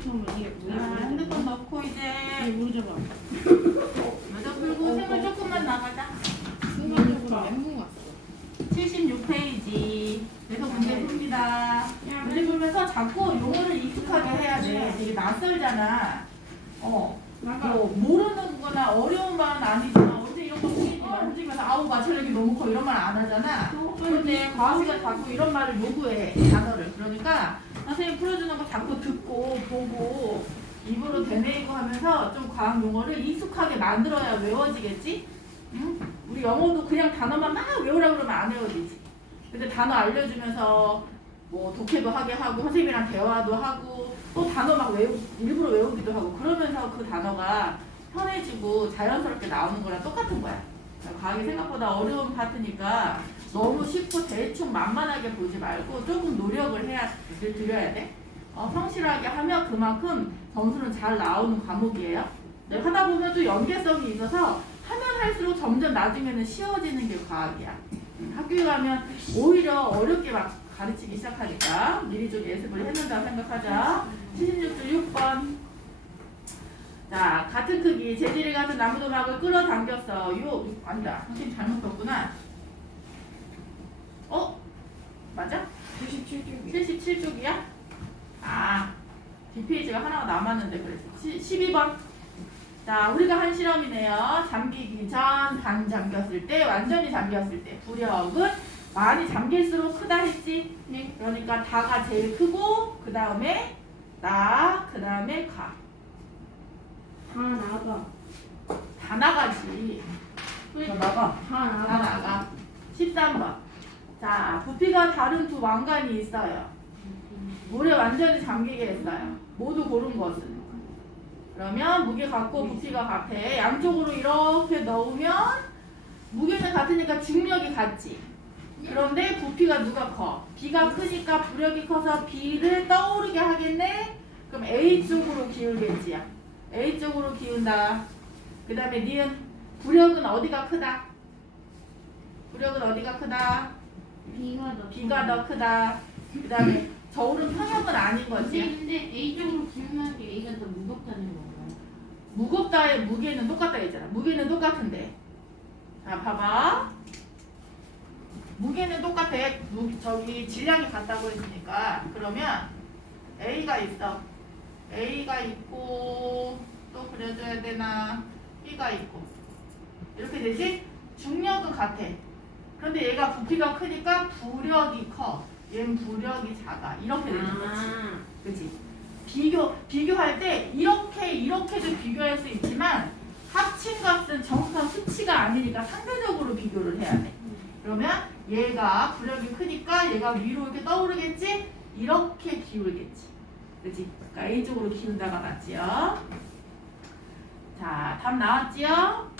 이게 자, 핸드폰 넣고 이제 모르죠. 여자 풀고 생물 조금만 나가자. 순간적으로 멘붕 왔어. 76페이지. 그래서 문제 풉니다. 문제 풀면서 자꾸 용어를 익숙하게 해야 돼. 되게 낯설잖아. 뭐 모르는 거나 어려운 말은 아니지만 언제 이런 거 쓰이지만 움직이면서 아우 마찰력이 너무 커 이런 말 안 하잖아. 그런데 과학이가 자꾸 이런 말을 요구해. 단어를. 그러니까 선생님 풀어주는 거 자꾸 듣고 보고 입으로 되뇌이고 하면서 좀 과학 용어를 익숙하게 만들어야 외워지겠지? 응? 우리 영어도 그냥 단어만 막 외우라 그러면 안 외워지지. 근데 단어 알려주면서 뭐 독해도 하게 하고 선생님이랑 대화도 하고 또 단어 막 일부러 외우기도 하고 그러면서 그 단어가 편해지고 자연스럽게 나오는 거랑 똑같은 거야. 과학이 생각보다 어려운 파트니까 너무 쉽고 대충 만만하게 보지 말고 조금 노력을 드려야 돼. 성실하게 하면 그만큼 점수는 잘 나오는 과목이에요. 네, 하다 보면 또 연계성이 있어서 하면 할수록 점점 나중에는 쉬워지는 게 과학이야. 학교에 가면 오히려 어렵게 막 가르치기 시작하니까 미리 좀 예습을 해놓는다고 생각하자. 76.6번. 자, 같은 크기 재질이 같은 나무도막을 끌어당겼어. 아니다. 선생님 잘못 썼구나. 맞아? 77쪽이. 77쪽이야? 뒷페이지가 하나가 남았는데 그래서 12번. 자, 우리가 한 실험이네요. 잠기기 전, 반 잠겼을 때, 완전히 잠겼을 때. 부력은 많이 잠길수록 크다 했지? 네. 그러니까 다가 제일 크고 그 다음에 나, 그 다음에 가. 다 나가. 다 나가지. 다 나가. 다 나가. 13번. 자, 부피가 다른 두 왕관이 있어요. 물에 완전히 잠기게 했어요. 모두 고른 것은. 그러면 무게 같고 부피가 같아. 양쪽으로 이렇게 넣으면 무게는 같으니까 중력이 같지. 그런데 부피가 누가 커? B가 크니까 부력이 커서 B를 떠오르게 하겠네? 그럼 A 쪽으로 기울겠지. A 쪽으로 기운다. 그 다음에 니은 부력은 어디가 크다? 부력은 어디가 크다? B가 더 크다. 그 다음에 저울은 평형은 아닌 거지. 근데 A 쪽으로 기울면 A가 더 무겁다는 건가요? 무겁다의 무게는 똑같다 했잖아. 무게는 똑같은데. 자, 봐봐. 무게는 똑같아. 저기 질량이 같다고 했으니까. 그러면 A가 있어. A가 있고 또 그려줘야 되나? B가 있고. 이렇게 되지? 중력은 같아. 그런데 얘가 부피가 크니까 부력이 커. 얘는 부력이 작아. 이렇게 되는 거지. 그치? 비교할 때 이렇게도 비교할 수 있지만 합친 값은 정확한 수치가 아니니까 상대적으로 비교를 해야 돼. 그러면 얘가 부력이 크니까 얘가 위로 이렇게 떠오르겠지? 이렇게 기울겠지. 그치? 그러니까 A쪽으로 기운다가 맞지요? 자, 답 나왔지요?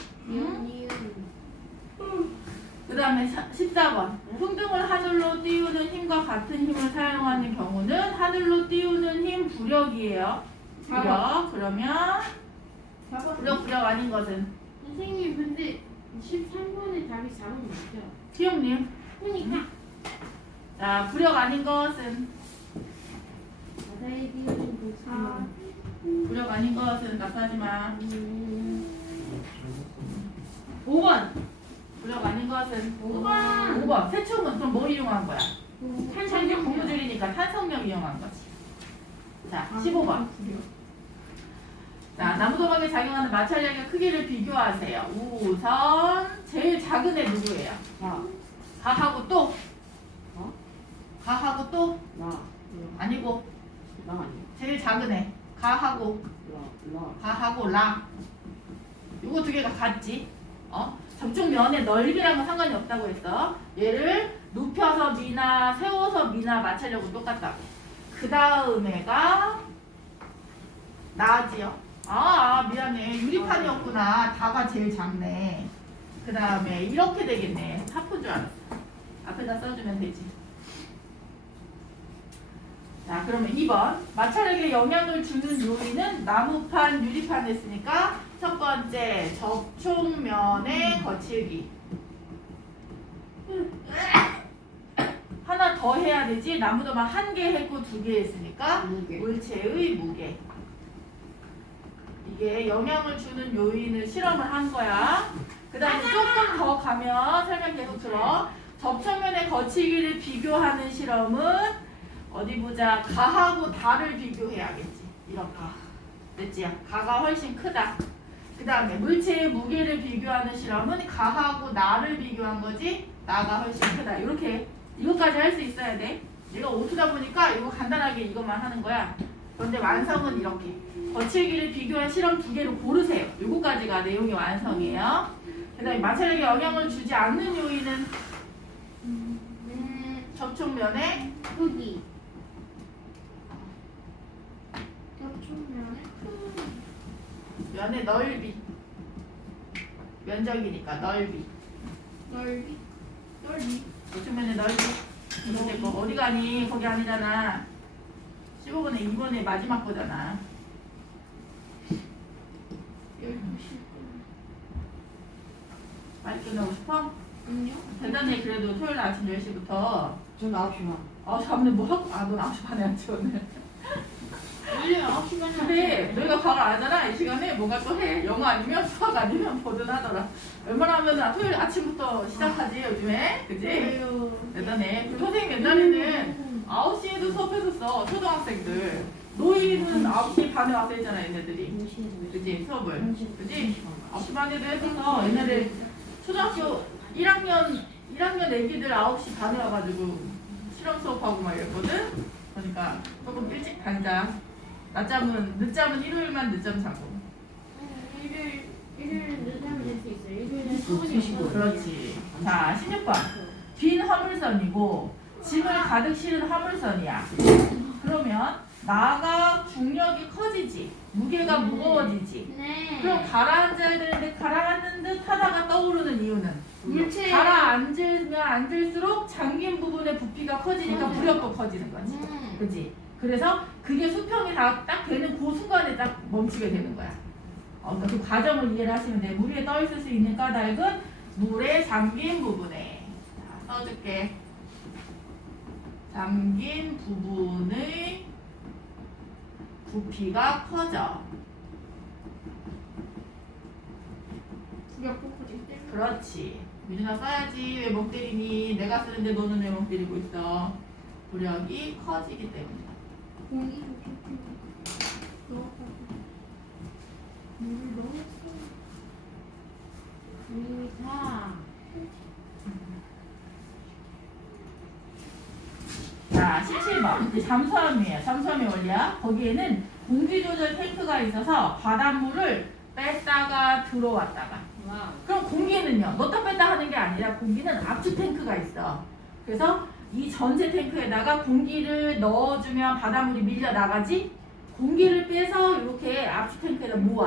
그 다음에 14번. 풍등을 하늘로 띄우는 힘과 같은 힘을 사용하는 경우는 하늘로 띄우는 힘 부력이에요. 부력. 그러면 부력 아닌 것은? 선생님 근데 13번의 답이 4번 맞죠? 티용님. 그러니까 자, 부력 아닌 것은? 바다에 비우는 독수. 부력 아닌 것은 나타나지 마. 5번. 부력 아닌 것은? 5번. 5번. 세충은 그럼 뭐 이용한 거야? 탄성력. 고무줄이니까 탄성력 이용한 거지. 자, 15번. 자, 나무도막에 작용하는 마찰력의 크기를 비교하세요. 우선 제일 작은 애 누구예요? 가하고 또? 가하고 또? 아니고 제일 작은 애 가하고 라. 요거 두 개가 같지? 저쪽 면의 넓이랑은 상관이 없다고 했어. 얘를 눕혀서 미나 세워서 미나 마찰력은 똑같다고. 그 다음 애가 나지요. 미안해. 유리판이었구나. 다가 제일 작네. 그 다음에 이렇게 되겠네. 하프인 줄 알았어. 앞에다 써주면 되지. 자, 그러면 2번. 마찰력에 영향을 주는 요인은 나무판, 유리판 했으니까 첫 번째, 접촉면의 거칠기. 하나 더 해야 되지. 나무도막 1개 했고 2개 했으니까 무게. 물체의 무게. 이게 영향을 주는 요인을 실험을 한 거야. 그 다음에 조금 더 가면 설명 계속 들어. 접촉면의 거치기를 비교하는 실험은 어디 보자. 가하고 다를 비교해야겠지. 이렇게. 됐지? 가가 훨씬 크다. 그 다음에 물체의 무게를 비교하는 실험은 가하고 나를 비교한 거지. 나가 훨씬 크다. 이렇게 이것까지 할 수 있어야 돼. 내가 오투다 보니까 이거 간단하게 이것만 하는 거야. 그런데 완성은 이렇게. 거칠기를 비교한 실험 2개를 고르세요. 요거까지가 내용의 완성이에요. 그 다음에 마찰력에 영향을 주지 않는 요인은 접촉면의 크기. 접촉면의 면의 넓이. 면적이니까 넓이. 넓이. 접촉면의 넓이. 이거 될 거. 어디 가니? 거기 아니잖아. 15번에 2번에 마지막 거잖아. 12시. 빨리 끝나고 싶어? 아니요. 대단해. 그래도 토요일 아침 10시부터 전 9시만. 아, 잠깐만 뭐 하고? 아, 넌 9시 반에 왔지 오늘. 원래 9시간에 근데 너희가 과를 안 하잖아. 이 시간에 뭐가 또 해. 영어 아니면 수학 아니면 뭐든 하더라. 웬만하면 토요일 아침부터 시작하지 요즘에. 그지? 대단해. 그 선생님 옛날에는 9시에도 수업했었어. 초등학생들. 너희는 9시 반에 와서 했잖아 얘네들이. 그지? 수업을. 그지? 9시 반에도 했어서 옛날에 초등학교 1학년 애기들 9시 반에 와가지고 실험 수업하고 막 이랬거든? 그러니까 조금 일찍 다니자. 늦잠은 일요일만 늦잠 자고. 일요일 늦으면 될 수 있어요. 일요일은 어떻게 수업이 없어요. 그렇지. 자, 16번. 빈 화물선이고 짐을 가득 실은 화물선이야. 그러면 나가 중력이 커지지. 무게가 무거워지지. 네. 그럼 가라앉아야 되는데 가라앉는 듯 하다가 떠오르는 이유는? 물체. 가라앉으면 앉을수록 잠긴 부분의 부피가 커지니까 무력도 커지는 거지. 그지? 그래서 그게 수평이 다 딱 되는 그 순간에 딱 멈추게 되는 거야. 그러니까 그 과정을 이해를 하시면 돼. 물 위에 떠 있을 수 있는 까닭은 물에 잠긴 부분에. 자, 써줄게. 잠긴 부분의 부피가 커져. 몇 포크지? 그렇지. 유진아 써야지. 왜 멍 때리니? 내가 쓰는데 너는 왜 멍 때리고 있어? 부력이 커지기 때문이다. 공기 물을 넣었어. 이미 다. 자, 17번. 이제 잠수함이에요. 잠수함의 원리야. 거기에는 공기조절 탱크가 있어서 바닷물을 뺐다가 들어왔다가. 와우. 그럼 공기는요? 넣다 뺐다 하는 게 아니라 공기는 압축 탱크가 있어. 그래서 이 전체 탱크에다가 공기를 넣어주면 바닷물이 밀려 나가지. 공기를 빼서 이렇게 압축 탱크에다 모아.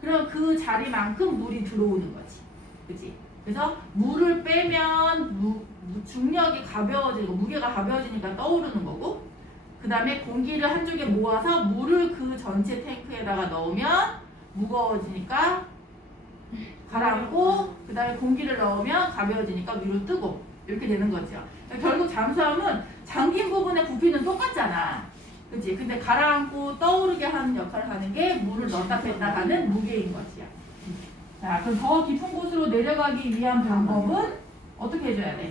그럼 그 자리만큼 물이 들어오는 거지. 그치? 그래서 물을 빼면 중력이 가벼워지고 무게가 가벼워지니까 떠오르는 거고, 그 다음에 공기를 한쪽에 모아서 물을 그 전체 탱크에다가 넣으면 무거워지니까 가라앉고, 그 다음에 공기를 넣으면 가벼워지니까 위로 뜨고, 이렇게 되는 거죠. 그러니까 결국 잠수함은 잠긴 부분의 부피는 똑같잖아. 그치? 근데 가라앉고 떠오르게 하는 역할을 하는 게 물을 넣었다 뺐다 하는 무게인 것이야. 자, 그럼 더 깊은 곳으로 내려가기 위한 방법은 어떻게 해줘야 돼?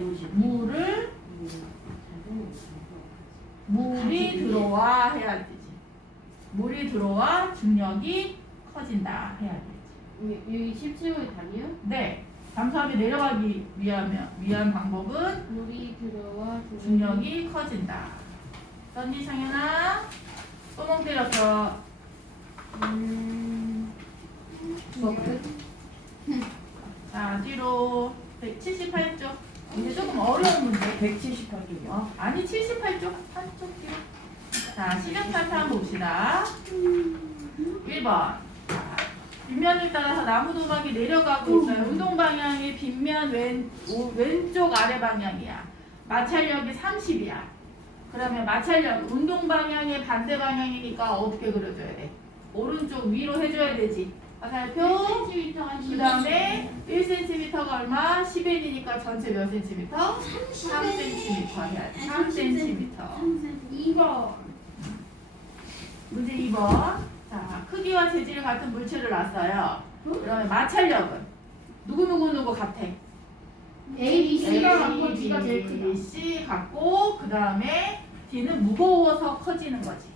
물이 들어와 해야 되지. 물이 들어와 중력이 커진다 해야 되지. 여기 17호의 답이요? 네. 잠수함이 내려가기 위한 방법은 물이 들어와 중력이 커진다. 썬니 창현아, 또멍 때렸어. 자, 뒤로 178쪽. 이제 조금 어려운 문제. 178쪽이요. 아니 78쪽 한쪽 뒤로. 자, 시력 차트 한번 봅시다. 1번. 자, 빗면을 따라서 나무 도막이 내려가고 있어요. 운동 방향이 빗면 왼쪽 아래 방향이야. 마찰력이 30이야. 그러면 마찰력 운동 방향의 반대 방향이니까 어떻게 그려줘야 돼? 오른쪽 위로 해줘야 되지. 화살표. 1cm가 그 다음에 1cm가 얼마? 10n이니까 전체 몇 cm? 3cm 해야 돼. 3cm. 2번. 문제 2번. 자, 크기와 재질이 같은 물체를 놨어요. 그러면 마찰력은 누구 같아? A, B, C가 A, 갖고 B, D가 제일 크다. C 같고 그 다음에 D는 무거워서 커지는 거지.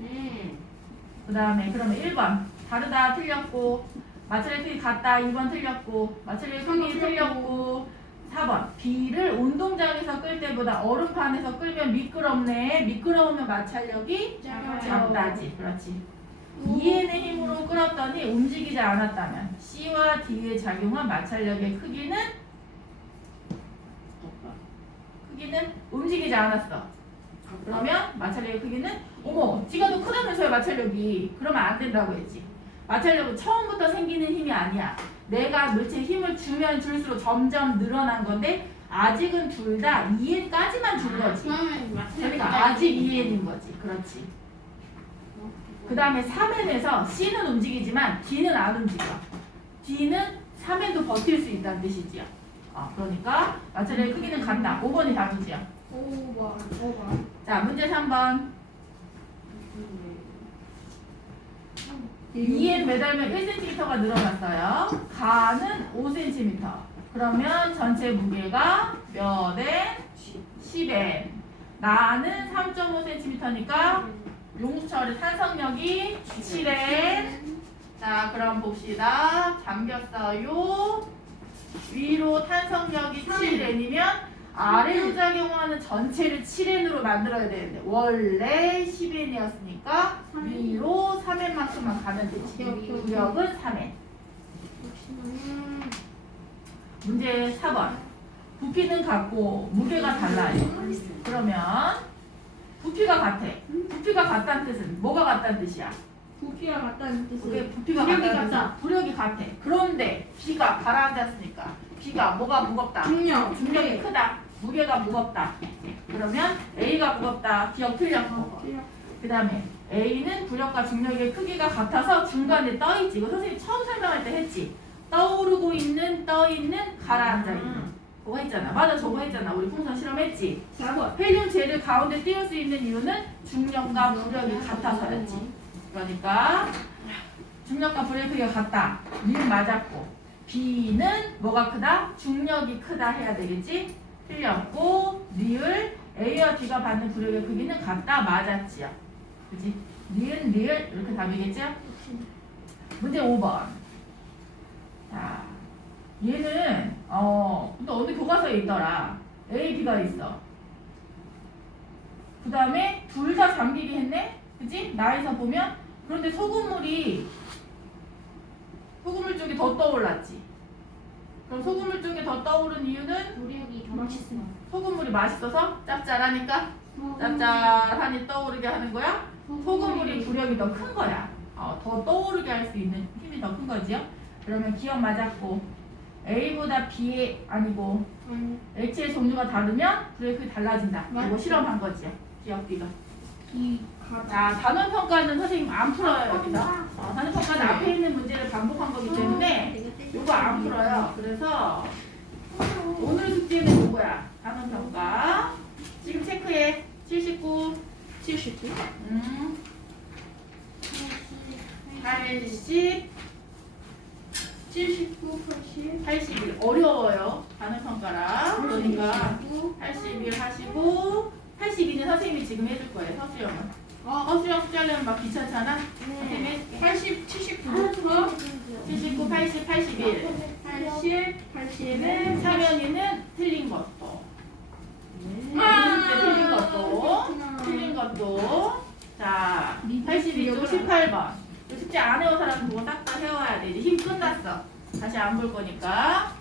네. 그 다음에 그러면 1번 다르다 틀렸고 마찰력 크기 같다 2번 틀렸고 마찰력 크기 틀렸고 4번 B를 운동장에서 끌 때보다 얼음판에서 끌면 미끄럽네. 미끄러우면 마찰력이 작다지. 그렇지. 2N의 힘으로 끌었더니 움직이지 않았다면 C와 D의 작용한 마찰력의 크기는 움직이지 않았어. 그러면 마찰력의 크기는 어머 D가 더 크다면서요 마찰력이. 그러면 안 된다고 했지. 마찰력은 처음부터 생기는 힘이 아니야. 내가 물체에 힘을 주면 줄수록 점점 늘어난 건데 아직은 둘 다 2N까지만 준 거지. 그러니까 아직 2N인 거지. 그렇지. 그 다음에 3N에서 C는 움직이지만 D는 안 움직여. D는 3N도 버틸 수 있다는 뜻이지요. 그러니까 마찰력의 크기는 같다. 5번이 답이지요. 5번. 자, 문제 3번. 2N 매달면 1cm가 늘어났어요. 가는 5cm. 그러면 전체 무게가 몇 N? 10N. 나는 3.5cm니까 용수철의 탄성력이 7N. 자, 그럼 봅시다. 잠겼어요. 위로 탄성력이 7N이면 아래로 작용하는 전체를 7N으로 만들어야 되는데 원래 10N이었으니까 위로 3N만큼만 가면 되지. 구역은 3N. 문제 4번. 부피는 같고 무게가 달라요. 그러면 부피가 같아. 부피가 같다는 뜻은 뭐가 같다는 뜻이야? 부피가 같다는 그게 뜻은 부피가 부력이 같다는 같다. 뜻은 부력이 같아. 그런데 B가 가라앉았으니까 B가 뭐가 무겁다? 중력이 크다. 무게가 무겁다. 그러면 A가 무겁다. 기억 틀렸고. 그 다음에 A는 부력과 중력의 크기가 같아서 중간에 떠있지. 이거 선생님 처음 설명할 때 했지. 떠오르고 있는, 떠있는, 가라앉아있는. 그거 했잖아. 맞아, 저거 했잖아. 우리 풍선 실험했지. 4번. 헬륨 젤을 가운데 띄울 수 있는 이유는 중력과 부력이 같아서였지. 그러니까 중력과 부력의 크기가 같다. 니은 맞았고 B는 뭐가 크다? 중력이 크다 해야 되겠지? 틀렸고 리을 A와 B가 받는 부력의 크기는 같다. 맞았지요. 그치? 니은 리을 이렇게 답이겠죠? 문제 5번. 자, 얘는 근데 어느 교과서에 있더라. A, B가 있어. 그 다음에 둘 다 잠기게 했네? 그치? 나에서 보면 그런데 소금물 쪽이 더 떠올랐지. 그럼 소금물 쪽이 더 떠오른 이유는 부력이 더 맛있어. 소금물이 맛있어서 짭짤하니까 짭짤하니 떠오르게 하는 거야? 소금물이 부력이 더 큰 거야. 더 떠오르게 할 수 있는 힘이 더 큰 거지요? 그러면 기억 맞았고 A보다 B의 아니고 액체의 종류가 다르면 부력이 크게 달라진다. 이거 실험한 거지요. 기억 B가. 자, 단원평가는 선생님 안 풀어요, 여기서. 단원평가는 앞에 있는 문제를 반복한 거기 때문에 이거 안 풀어요. 그래서 오늘 숙제는 이거야. 단원평가. 지금 체크해. 79. 79. 80. 79, 80. 81. 어려워요. 단원평가라. 그러니까 81 하시고 82는 선생님이 지금 해줄 거예요. 서수영은. 서수영 숙제하려면 막 귀찮잖아. 선생님이 80, 79부터 79, 80, 81. 80, 81은 는 사면이는 틀린 것도. 틀린 것도. 자, 82쪽 18번. 숙제 안 해온 사람은 그거 싹 다 해와야 돼. 이제 힘 끝났어. 다시 안 볼 거니까.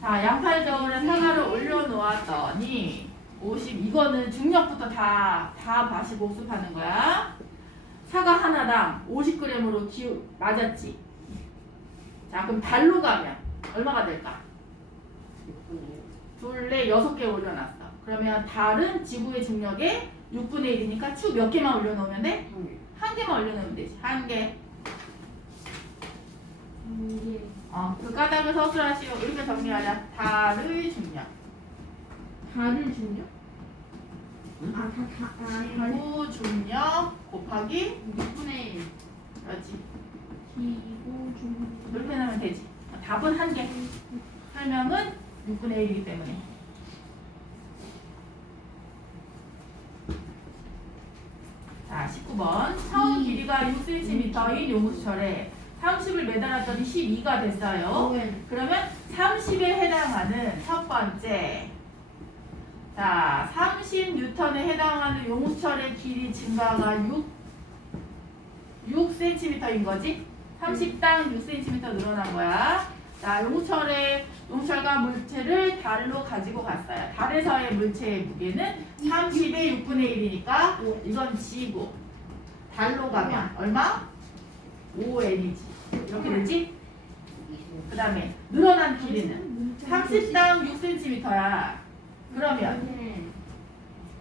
자, 양팔 저울에 사과를 올려놓았더니 50. 이거는 중력부터 다 다시 복습하는 거야. 사과 하나당 50g으로 맞았지. 자, 그럼 달로 가면 얼마가 될까? 둘레 6개 올려놨어. 그러면 달은 지구의 중력의 6분의 1이니까 축 몇 개만 올려놓으면 돼? 한 개만 올려놓으면 되지. 한 개. 이게 그 까닭을 서술하시오. 이렇게 정리하자. 달의 중력. 달을 중요? 달 지구 중력 곱하기 6분의 1 그렇지. 지구 중 이렇게 하면 되지. 답은 한 개. 설명은 6분의 1이기 때문에. 자, 19번. 처음 길이가 6cm인 용수철에 30을 매달았더니 12가 됐어요. 오wen 그러면 30에 해당하는 첫 번째. 자, 30N에 해당하는 용수철의 길이 증가가 6cm인 거지? 30당 6cm 늘어난 거야. 자, 용철과 물체를 달로 가지고 갔어요. 달에서의 물체의 무게는 30의 6분의 1이니까 이건 지구. 달로 가면 얼마? 5n이지. 이렇게 되지? 그 다음에 늘어난 길이는 30당 6cm야. 그러면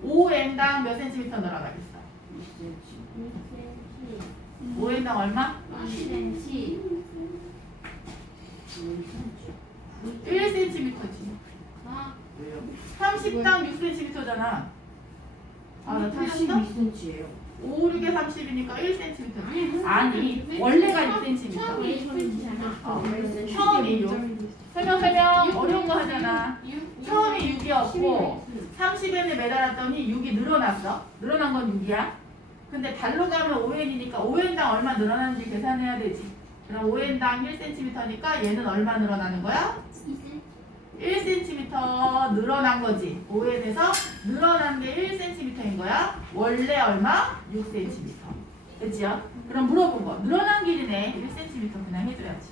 5n당 몇 cm 늘어나겠어? 5n당 얼마? 2cm 1cm지. 아 30당 6cm잖아. 아, 나 틀렸어? 82cm예요. 5, 6에 30이니까 1cm. 아니 아니, 원래가 6cm. 처음에 6cm잖아 처음이 6. 설명 어려운 거 하잖아. 처음이 6이었고 30n에 매달았더니 6이 늘어났어. 늘어난 건 6이야. 근데 달로 가면 5n이니까 5n당 얼마 늘어나는지 계산해야 되지. 그럼 5n당 1cm니까 얘는 얼마 늘어나는 거야? 1cm 늘어난 거지. 5n에서 늘어난 게 1cm인 거야. 원래 얼마? 6cm. 그치요? 그럼 물어본 거. 늘어난 길이네. 1cm 그냥 해줘야지.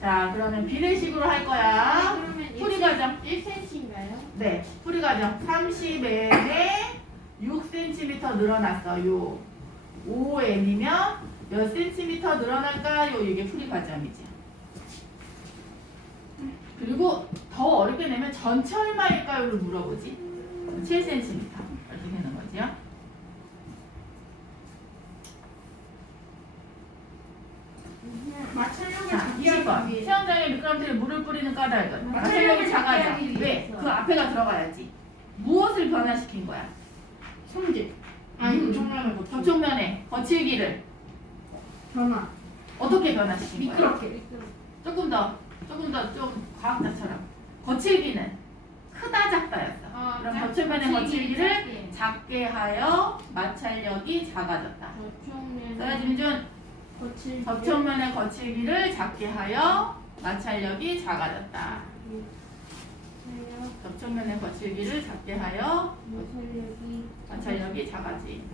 자, 그러면 비례식으로 할 거야. 그러면 풀이 과정. 1cm인가요? 네, 풀이 과정. 30n에 6cm 늘어났어요. 5n이면 몇 cm 늘어날까요? 이게 풀이 과정이지. 그리고 더 어렵게 내면 전체 얼마일까요를 물어보지. 7cm 이렇게 되는 거지요. 마찰력을 자, 20번. 수영장에 미끄럼틀에 물을 뿌리는 까닭은 마찰력이 작아져. 왜? 그 앞에가 들어가야지. 무엇을 변화시킨 거야? 성질 정면을 못 접촉면에 거칠기를 변화 어떻게 변화시킨 거야? 미끄럽게 조금 더 좀 과학자처럼 거칠기는 크다 작다였어. 그럼 접촉면의 거칠기를 작게 하여 마찰력이 작아졌다. 써야지 민준. 거칠 접촉면의 거칠기를 작게 하여 마찰력이 작아졌다. 접촉면의 거칠기를 작게 하여 마찰력이 마찰력이 작아지.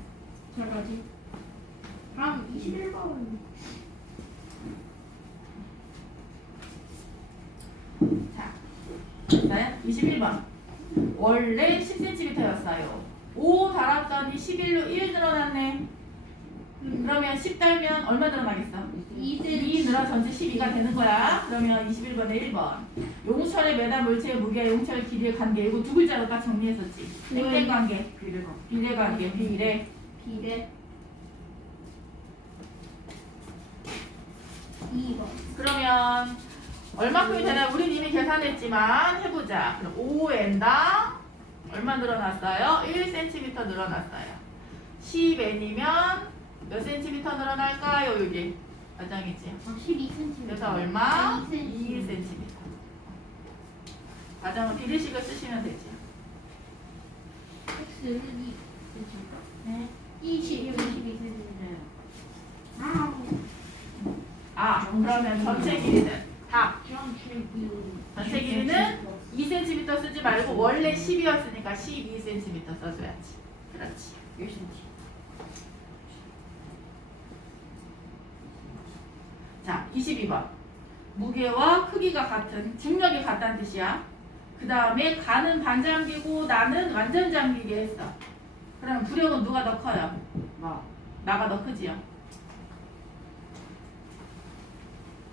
작아지. 다음 21번. 자, 됐어요? 21번. 원래 10cm였어요. 5 달았더니 11로 1 늘어났네. 그러면 10 달면 얼마 늘어나겠어? 2 늘어 전체 12가 되는 거야. 그러면 21번에 1번. 용철의 매달 물체의 무게와 용철 길이의 관계. 이거 두 글자로 딱 정리했었지. 땡땡 관계. 비례 관계. 비례. 비례 2번. 그러면 얼마큼이 되나? 우린 이미 계산했지만 해보자. 그럼 5n당 얼마 늘어났어요? 1cm 늘어났어요. 10n이면 몇 cm 늘어날까요? 여기 과정이지. 12cm. 그래서 얼마? 2cm. 2cm. 과정은 비례식을 쓰시면 되지. X는 2cm인가? 네. 12cm인데요. 그러면 전체 길이는 답. 전체 전체 길이는 2cm 쓰지 말고 원래 10이었으니까 12cm 써줘야지. 그렇지. 1cm. 자, 22번. 무게와 크기가 같은, 중력이 같다는 뜻이야. 그 다음에 가는 반잠기고 나는 완전 잠기게 했어. 그럼 부력은 누가 더 커요? 나가 더 크지요.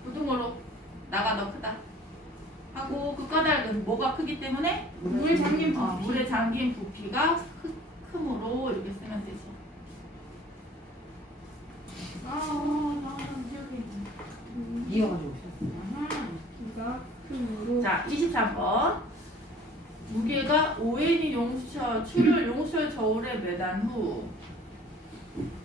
부등호로 나가 더 크다. 하고 그 까닭은 뭐가 크기 때문에? 물에 잠긴 부피. 물에 잠긴 부피가 크므로 이렇게 쓰면 되지. 나 기억이 33번. 무게가 5n이 용수철, 출을 용수철 저울에 매단 후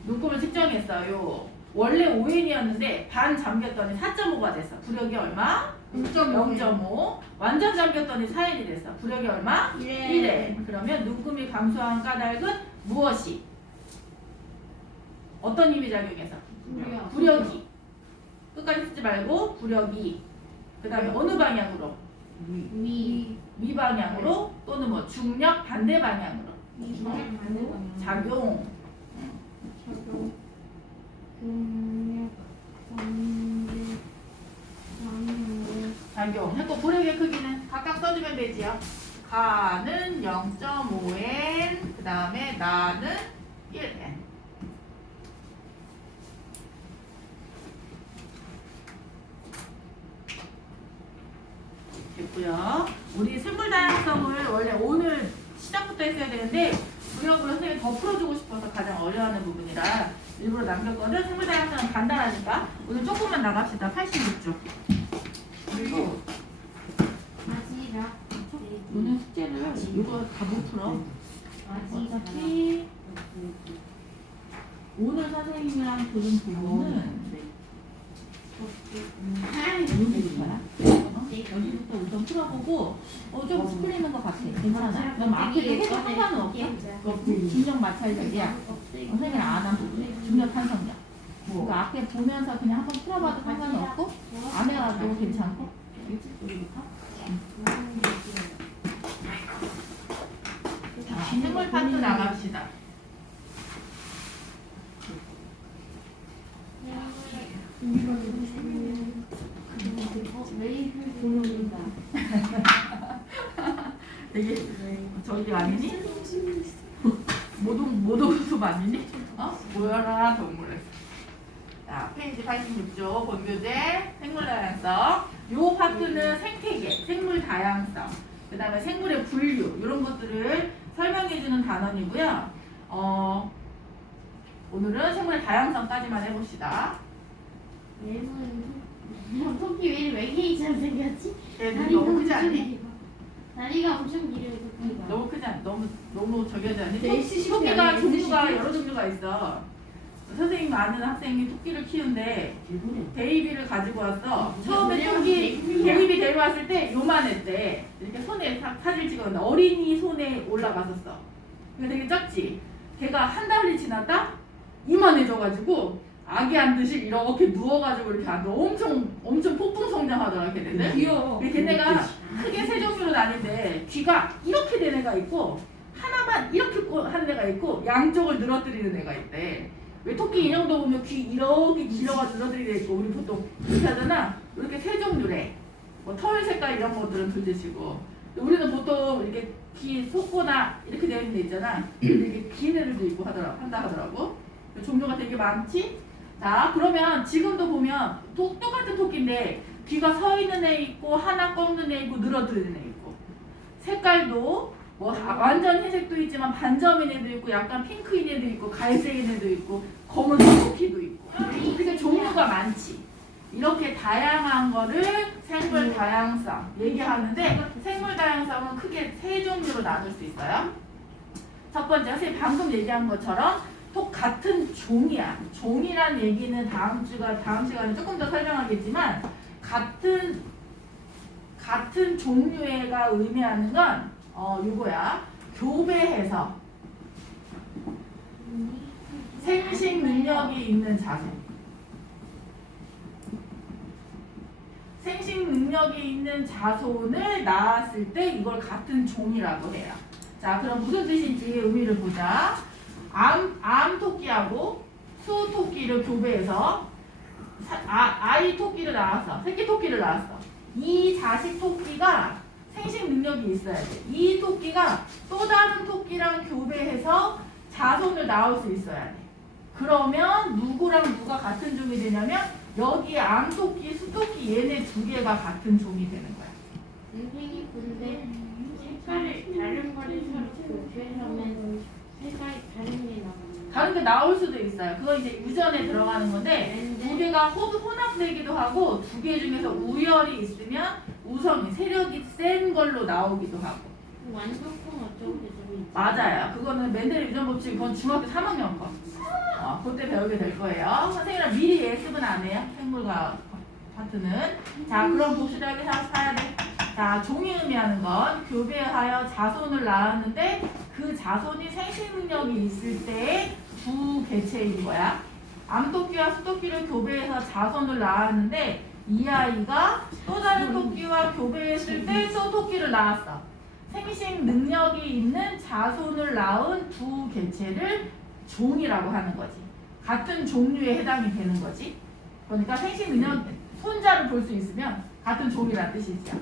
눈금을 측정했어요. 원래 5n이었는데 반 잠겼더니 4.5가 됐어. 부력이 얼마? 0.5. 완전 잠겼더니 4n이 됐어. 부력이 얼마? 1n. 그러면 눈금이 감소한 까닭은 무엇이? 어떤 힘이 작용해서? 부력이. 끝까지 쓰지 말고 부력이. 그 다음에 어느 방향으로? 위방향으로 또는 뭐 중력 반대 방향으로 작용. 작용했고 부력의 크기는 각각 써주면 되지요. 가는 0.5n, 그 다음에 나는 1n. 됐고요. 우리 생물 다양성을 원래 오늘 시작부터 했어야 되는데 부력으로 선생님이 더 풀어주고 싶어서 가장 어려워하는 부분이라 일부러 남겼거든. 생물 다양성은 간단하니까 오늘 조금만 나갑시다. 86쪽. 그리고 오늘 숙제를 이거 다 못 풀어. 어차피 오늘 선생님이랑 들은 부분은 여기부터 우선 풀어보고 좀 풀리는 것 같아. 괜찮아. 그럼 앞에도 해도 상관은 없어. 중력 마찰력이야. 선생님 안 한 부분이 중력 탄성력. 그러니까 앞에 보면서 그냥 한번 풀어봐도 상관은 없고 안 해가지고 괜찮고. 여기부터. 자, 생물 파트 나갑시다. 되게 저기 아니니? 모동수 아니니? 모여라 동물을. 자, 페이지 86쪽 본교재 생물 다양성. 요 파트는 생태계, 생물 다양성, 그 다음에 생물의 분류 이런 것들을 설명해주는 단원이고요. 오늘은 생물의 다양성까지만 해봅시다. 토끼 왜 이렇게 외계인처럼 생겼지? 얘는 너무 크지 않니? 다리가 엄청 길어요, 토끼가. 너무 크지 않니? 너무 저기 하지 않니? SCP 토끼가 아니에요? 종류가 SCP? 여러 종류가 있어. 선생님 아는 학생이 토끼를 키우는데 베이비를 가지고 왔어. 처음에 토끼 베이비 데려왔을 때 요만했대. 이렇게 손에 사진 찍었는데 어린이 손에 올라갔었어. 그게 되게 작지. 걔가 한 달이 지났다 이만해져가지고 아기 앉듯이 이렇게 누워가지고 이렇게 앉아. 엄청 폭풍 성장하더라 걔네들. 귀여워. 걔네가 크게 세 종류로 나뉜데 귀가 이렇게 된 애가 있고 하나만 이렇게 하는 애가 있고 양쪽을 늘어뜨리는 애가 있대. 왜 토끼 인형도 보면 귀 이렇게 길어가지고 늘어뜨리는 애 있고 우리 보통 이렇게 하잖아. 이렇게 세 종류래. 뭐 털 색깔 이런 것들은 둘째치고 우리는 보통 이렇게 귀 속거나 이렇게 되어 있는 애 있잖아. 근데 이게 긴 애들도 있고 한다 하더라고. 종류가 되게 많지? 자, 그러면 지금도 보면 똑같은 토끼인데 귀가 서 있는 애 있고 하나 꺾는 애 있고 늘어뜨리는 애 있고 색깔도 뭐 완전 흰색도 있지만 반점인 애도 있고 약간 핑크인 애도 있고 갈색인 애도 있고 검은 토끼도 있고 그게 종류가 많지. 이렇게 다양한 거를 생물 다양성 얘기하는데 생물 다양성은 크게 세 종류로 나눌 수 있어요. 첫 번째, 선생님 방금 얘기한 것처럼 같은 종이야. 종이란 얘기는 다음 시간에 조금 더 설명하겠지만 같은 종류가 의미하는 건 요거야. 교배해서 생식 능력이 있는 자손. 생식 능력이 있는 자손을 낳았을 때 이걸 같은 종이라고 해요. 자, 그럼 무슨 뜻인지 의미를 보자. 암토끼하고 수토끼를 교배해서 아이 토끼를 낳았어. 새끼 토끼를 낳았어. 이 자식 토끼가 생식 능력이 있어야 돼. 이 토끼가 또 다른 토끼랑 교배해서 자손을 낳을 수 있어야 돼. 그러면 누구랑 누가 같은 종이 되냐면 여기 암토끼, 수토끼 얘네 두 개가 같은 종이 되는 거야. 선생님 근데 색깔을 다른 거를 서로 교배하면 색깔이 다른 게 나오는 다른 게 나올 수도 있어요. 그거 이제 유전에 들어가는 건데 두 개가 혼합되기도 하고 두 개 중에서 우열이 있으면 우성이 세력이 센 걸로 나오기도 하고. 완독성 어쩌고 저쩌고 맞아요. 그거는 멘델의 유전 법칙, 그건 중학교 3학년 거. 그때 배우게 될 거예요. 선생님이랑 미리 예습은 안 해요. 생물과 파트는. 자, 그럼 봅시다. 여기 사야 돼. 자, 종이 의미하는 건 교배하여 자손을 낳았는데 그 자손이 생식 능력이 있을 때 두 개체인 거야. 암토끼와 수토끼를 교배해서 자손을 낳았는데 이 아이가 또 다른 토끼와 교배했을 때 또 토끼를 낳았어. 생식 능력이 있는 자손을 낳은 두 개체를 종이라고 하는 거지. 같은 종류에 해당이 되는 거지. 그러니까 생식 능력, 손자를 볼 수 있으면 같은 종이라는 뜻이죠.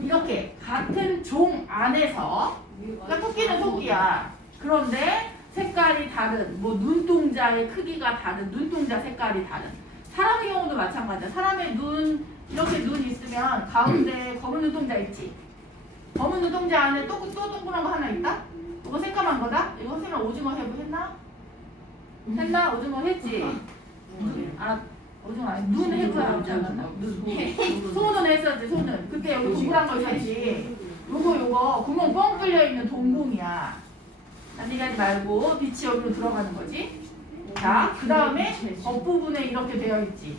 이렇게 같은 종 안에서, 그러니까 토끼는 토끼야. 그런데 색깔이 다른, 뭐 눈동자의 크기가 다른, 눈동자 색깔이 다른. 사람의 경우도 마찬가지야. 사람의 눈, 이렇게 눈 있으면 가운데 검은 눈동자 있지? 검은 눈동자 안에 또 동그란 거 하나 있다? 이거 새까만 거다? 이거 선생님 오징어 해부 했나? 했나? 오징어 했지? 아, 오징어 아니, 눈 해부야 하지 않았나? 손은 했었지, 손은. 그때 여기 동그란 거 있었지. 요거 구멍 뻥 뚫려 있는 동공이야. 딴 얘기하지 말고 빛이 여기로 들어가는 거지. 자, 그 다음에 겉부분에 이렇게 되어 있지.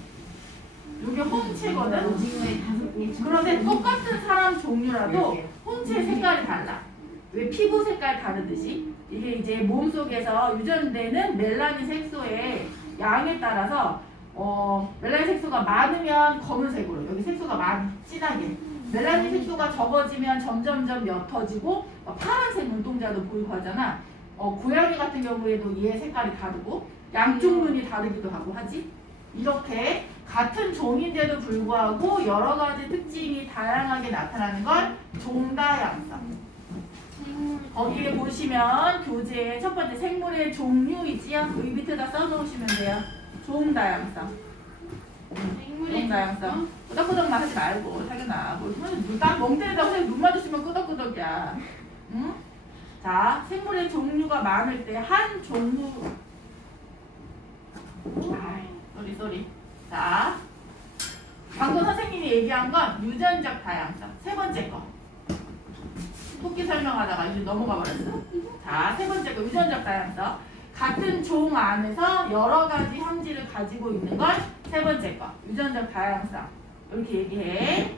이게 홍채거든. 오징어에 5개. 그런데 똑같은 사람 종류라도 홍채 색깔이 달라. 왜 피부 색깔 다르듯이 이게 이제 몸속에서 유전되는 멜라닌 색소의 양에 따라서 멜라닌 색소가 많으면 검은색으로, 여기 색소가 많이 진하게, 멜라닌 색소가 적어지면 점점점 옅어지고 파란색 눈동자도 보이고 하잖아. 고양이 같은 경우에도 얘 색깔이 다르고 양쪽 눈이 다르기도 하고 하지. 이렇게 같은 종인데도 불구하고 여러 가지 특징이 다양하게 나타나는 걸 종다양성. 거기에 보시면 교재에 첫 번째 생물의 종류 있지요? 여기 밑에다 써놓으시면 돼요. 종다양성. 종다양성. 끄덕끄덕만 하지 말고 사귀나. 딱 멍때리다고 눈 마주치면 끄덕끄덕이야. 응? 자, 생물의 종류가 많을 때 한 종류. 쏘리. 자, 방금 선생님이 얘기한 건 유전적 다양성. 세 번째 거. 토끼 설명하다가 이제 넘어가 버렸어. 자, 세 번째 거 유전적 다양성. 같은 종 안에서 여러 가지 형질을 가지고 있는 걸 세 번째 거. 유전적 다양성. 이렇게 얘기해.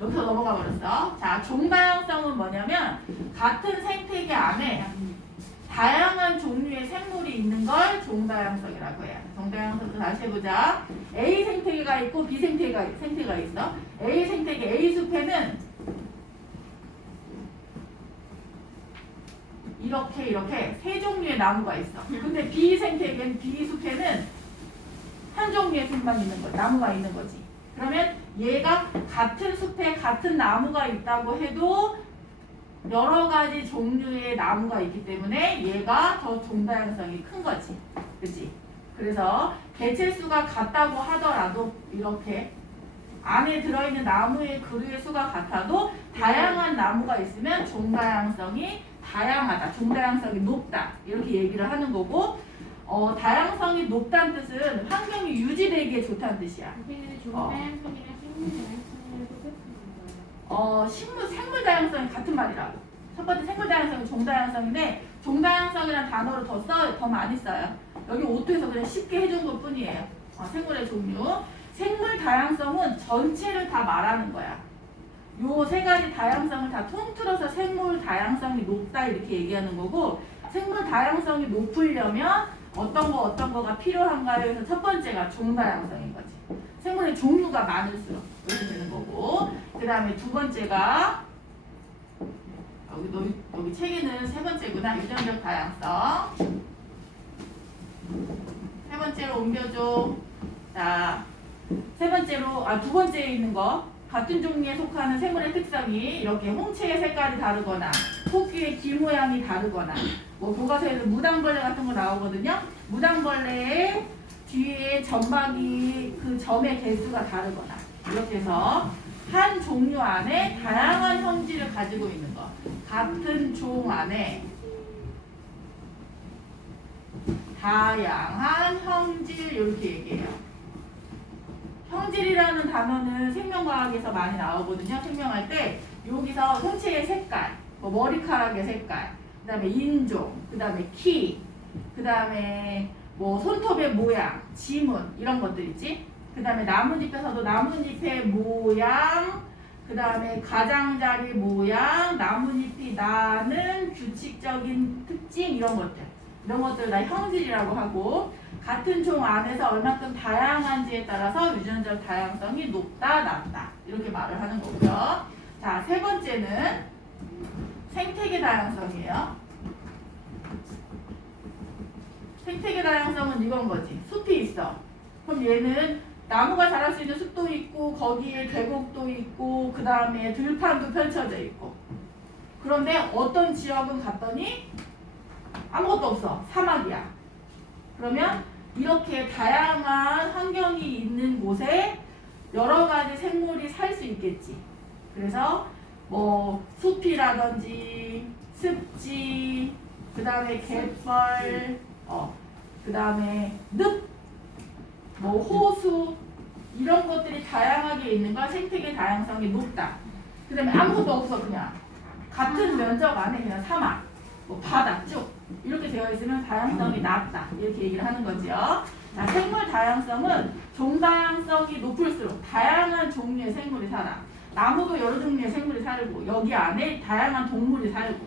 여기서 넘어가 버렸어. 자, 종다양성은 뭐냐면 같은 생태계 안에 다양한 종류의 생물이 있는 걸 종다양성이라고 해요. 종다양성도 다시 해보자. A 생태계가 있고 B 생태계가 있어. A 생태계, A 숲에는 이렇게 세 종류의 나무가 있어. 근데 B 생태계는, B 숲에는 한 종류의 숲만 있는 거, 나무가 있는 거지. 그러면 얘가 같은 숲에 같은 나무가 있다고 해도 여러 가지 종류의 나무가 있기 때문에 얘가 더 종다양성이 큰 거지. 그치? 그래서 개체수가 같다고 하더라도 이렇게 안에 들어있는 나무의 그루의 수가 같아도 다양한 나무가 있으면 종다양성이 다양하다. 종다양성이 높다. 이렇게 얘기를 하는 거고, 다양성이 높다는 뜻은 환경이 유지되기에 좋다는 뜻이야. 선생님은 종다양성이랑 식물 다양성이랑 똑같은 거예요? 생물 다양성이 같은 말이라고. 첫 번째 생물 다양성이 종다양성인데 종다양성이라는 단어를 더 많이 써요. 여기 오토에서 그냥 쉽게 해준 것 뿐이에요. 생물의 종류. 생물 다양성은 전체를 다 말하는 거야. 요 세 가지 다양성을 다 통틀어서 생물 다양성이 높다 이렇게 얘기하는 거고, 생물 다양성이 높으려면 어떤 거가 필요한가요? 그래서 첫 번째가 종다양성인 거지. 생물의 종류가 많을수록 이렇게 되는 거고, 그 다음에 두 번째가 여기 책에는 세 번째구나. 유전적 다양성. 세 번째로 옮겨줘. 자, 세 번째로 두 번째에 있는 거. 같은 종류에 속하는 생물의 특성이 이렇게 홍채의 색깔이 다르거나 토끼의 귀 모양이 다르거나, 뭐 교과서에서 무당벌레 같은 거 나오거든요. 무당벌레의 뒤에 점박이 그 점의 개수가 다르거나, 이렇게 해서 한 종류 안에 다양한 형질을 가지고 있는 거. 같은 종 안에 다양한 형질, 이렇게 얘기해요. 성질이라는 단어는 생명과학에서 많이 나오거든요. 생명할 때 여기서 생체의 색깔, 뭐 머리카락의 색깔, 그 다음에 인종, 그 다음에 키, 그 다음에 뭐 손톱의 모양, 지문 이런 것들 있지. 그 다음에 나뭇잎에서도 나뭇잎의 모양, 그 다음에 가장자리 모양, 나뭇잎이 나는 규칙적인 특징 이런 것들 다 형질이라고 하고, 같은 종 안에서 얼마큼 다양한지에 따라서 유전적 다양성이 높다 낮다 이렇게 말을 하는 거고요. 자, 세 번째는 생태계 다양성이에요. 생태계 다양성은 이건 거지. 숲이 있어. 그럼 얘는 나무가 자랄 수 있는 숲도 있고 거기에 계곡도 있고 그 다음에 들판도 펼쳐져 있고. 그런데 어떤 지역은 갔더니 아무것도 없어. 사막이야. 그러면 이렇게 다양한 환경이 있는 곳에 여러 가지 생물이 살 수 있겠지. 그래서 뭐 숲이라든지 습지, 그 다음에 갯벌, 그 다음에 늪, 뭐 호수 이런 것들이 다양하게 있는 걸 생태계 다양성이 높다. 그 다음에 아무것도 없어. 그냥 같은 면적 안에 그냥 사막, 뭐 바다 쭉 이렇게 되어 있으면 다양성이 낮다 이렇게 얘기를 하는 거죠. 자, 생물 다양성은 종 다양성이 높을수록 다양한 종류의 생물이 살아. 나무도 여러 종류의 생물이 살고 여기 안에 다양한 동물이 살고